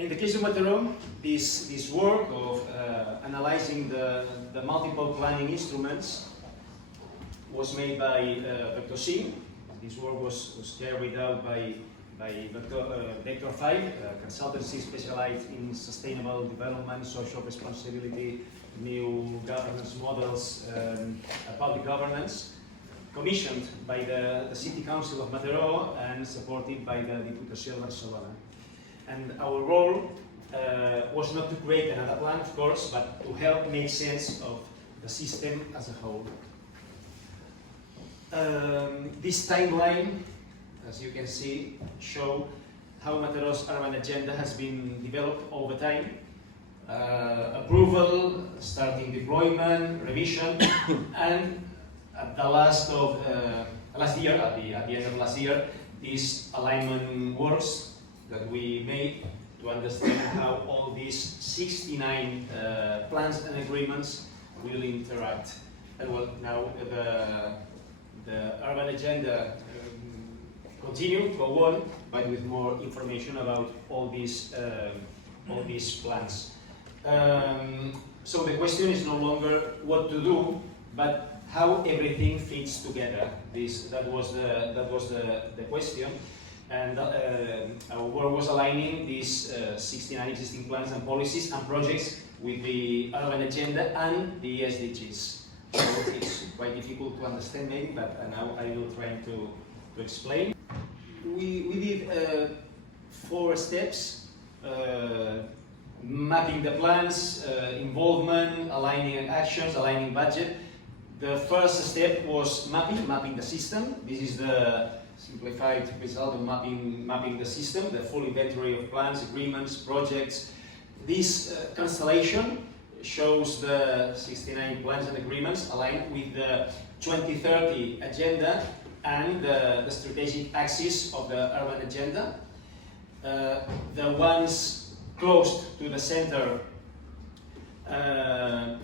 In the case of Mataró, this work of analyzing the multiple planning instruments was made by Vector C. This work was carried out by Vector 5, a consultancy specialized in sustainable development, social responsibility, new governance models, public governance, commissioned by the City Council of Mataró and supported by the Diputació de Barcelona. And our role was not to create another plan, of course, but to help make sense of the system as a whole. This timeline, as you can see, show how Mataró's urban agenda has been developed over time. Approval, starting deployment, revision, and at the last year, at the end of last year, these alignment works that we made to understand how all these 69 plans and agreements will interact. And well, now the urban agenda go on, but with more information about all these plans. So the question is no longer what to do, but how everything fits together. That was the question, and our work was aligning these 69 existing plans and policies and projects with the urban agenda and the SDGs. So it's quite difficult to understand maybe, but now I will try to explain. We did 4 steps: mapping the plans, involvement, aligning actions, aligning budget. The first step was mapping the system. This is the simplified result of mapping the system, the full inventory of plans, agreements, projects. This constellation shows the 69 plans and agreements aligned with the 2030 agenda and the strategic axis of the urban agenda. The ones close to the center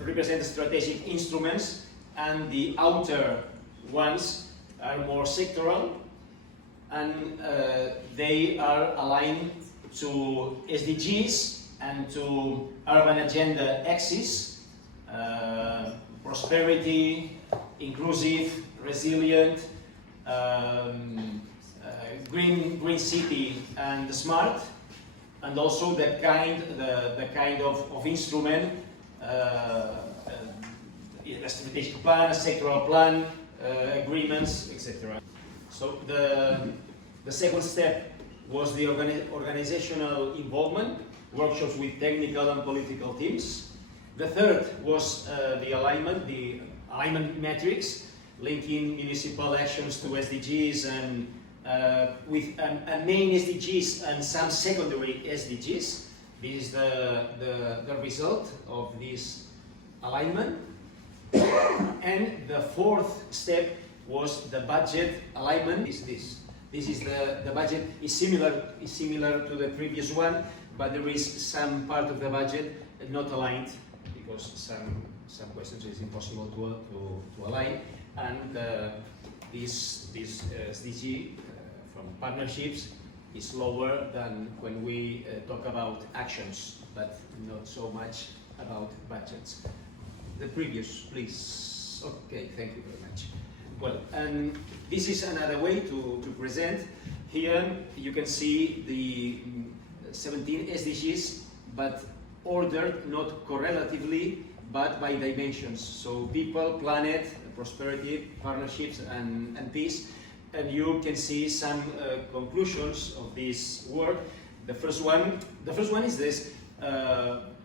represent strategic instruments, and the outer ones are more sectoral, and they are aligned to SDGs and to urban agenda axis, prosperity, inclusive, resilient, green city and smart, and also the kind of instrument, a strategic plan, a sectoral plan, agreements, etc. So the second step was the organizational involvement, workshops with technical and political teams. The third was the alignment metrics, linking municipal actions to SDGs and with a main SDGs and some secondary SDGs. This is the result of this alignment. And the fourth step was the budget alignment. This is the budget is similar to the previous one, but there is some part of the budget not aligned because some questions is impossible to align, and this SDG from partnerships is lower than when we talk about actions, but not so much about budgets. The previous, please. Okay, thank you very much. Well, and this is another way to present. Here you can see the 17 SDGs, but ordered not correlatively, but by dimensions. So people, planet, prosperity, partnerships, and peace. And you can see some conclusions of this work. The first one is this: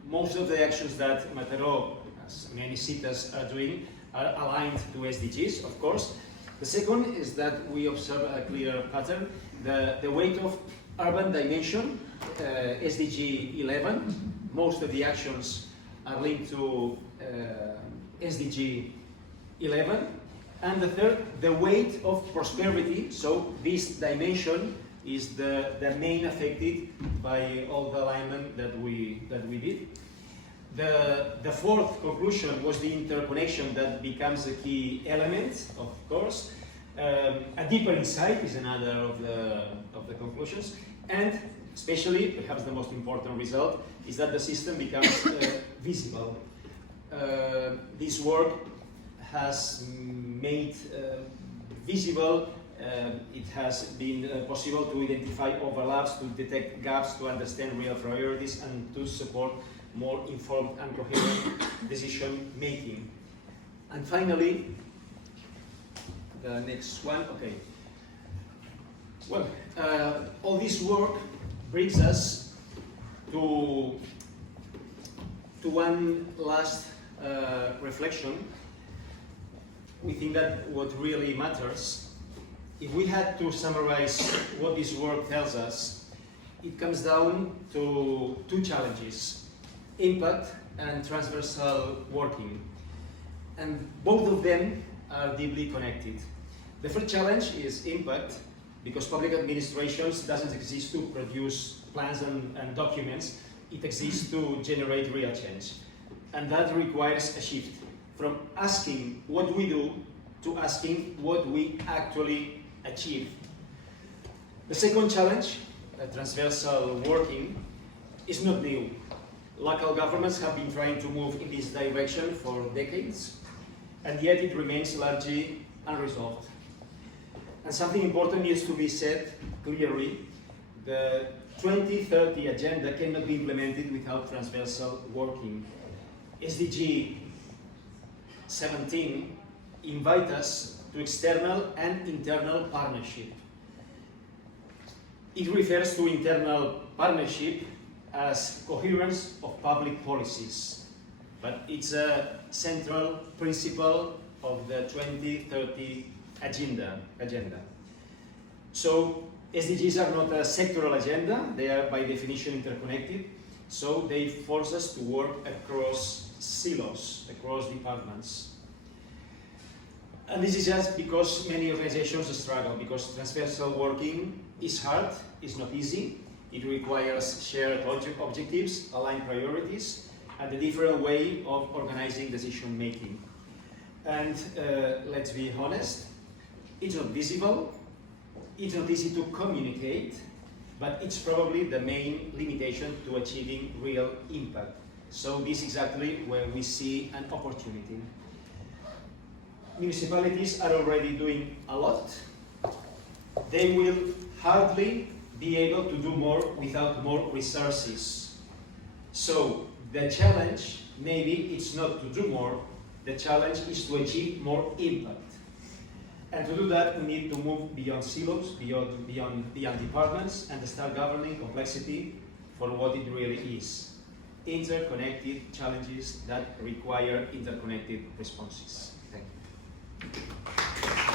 most of the actions that Mataró, as many cities are doing, are aligned to SDGs, of course. The second is that we observe a clear pattern. The weight of urban dimension, SDG 11, most of the actions are linked to SDG 11. And the third, the weight of prosperity, so this dimension is the main affected by all the alignment that we did. The fourth conclusion was the interconnection that becomes a key element, of course. A deeper insight is another of the conclusions. And especially, perhaps the most important result, is that the system becomes visible. This work has made visible, it has been possible to identify overlaps, to detect gaps, to understand real priorities, and to support more informed and coherent decision making. And finally, the next one, okay. Well, all this work brings us to one last reflection. We think that what really matters, if we had to summarize what this work tells us, it comes down to two challenges: impact and transversal working. And both of them are deeply connected. The first challenge is impact, because public administrations doesn't exist to produce plans and documents, it exists to generate real change. And that requires a shift from asking what we do to asking what we actually achieve. The second challenge, transversal working, is not new. Local governments have been trying to move in this direction for decades, and yet it remains largely unresolved. And something important needs to be said clearly: the 2030 agenda cannot be implemented without transversal working. SDG 17 invites us to external and internal partnership. It refers to internal partnership as coherence of public policies, but it's a central principle of the 2030 agenda. So SDGs are not a sectoral agenda, they are by definition interconnected, so they force us to work across silos, across departments. And this is just because many organizations struggle, because transversal working is hard, it's not easy, it requires shared objectives, aligned priorities, and a different way of organizing decision making. And let's be honest, it's not visible, it's not easy to communicate, but it's probably the main limitation to achieving real impact. So this is exactly where we see an opportunity. Municipalities are already doing a lot. They will hardly be able to do more without more resources. So the challenge, maybe it's not to do more, the challenge is to achieve more impact. And to do that, we need to move beyond silos, beyond departments, and start governing complexity for what it really is: interconnected challenges that require interconnected responses. Thank you.